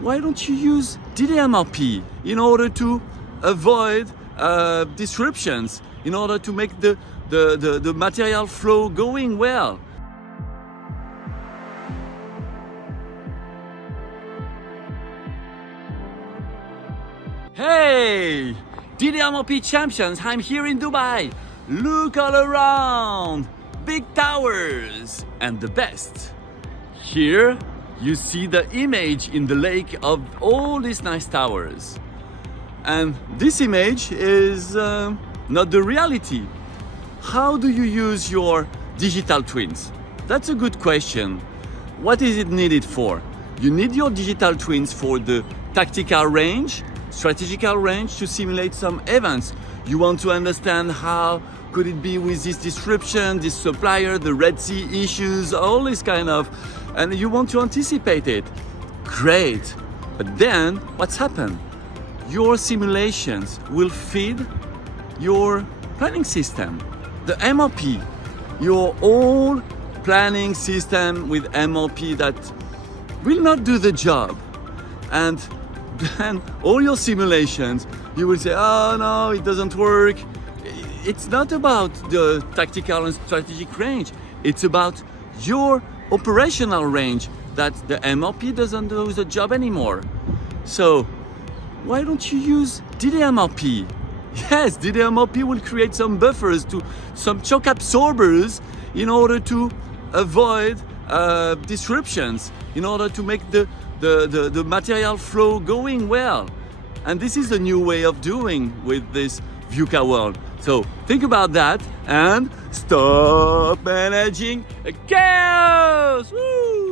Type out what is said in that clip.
why don't you use DDMRP in order to avoid disruptions, in order to make the material flow going well? Hey, DDMRP champions, I'm here in Dubai. Look all around, big towers, and the best. Here you see the image in the lake of all these nice towers. And this image is not the reality. How do you use your digital twins? That's a good question. What is it needed for? You need your digital twins for the tactical range, strategical range, to simulate some events. You want to understand how could it be with this disruption, this supplier, the Red Sea issues, all this kind of, and you want to anticipate it. Great. But then what's happened? Your simulations will feed your planning system. The MRP, your old planning system with MRP that will not do the job. And then all your simulations, you will say, oh no, it doesn't work. It's not about the tactical and strategic range. It's about your operational range that the MRP doesn't do the job anymore. So why don't you use DDMRP? Yes, DDMRP will create some buffers, to some shock absorbers, in order to avoid disruptions, in order to make the material flow going well. And this is a new way of doing with this VUCA world. So think about that and stop managing chaos! Woo!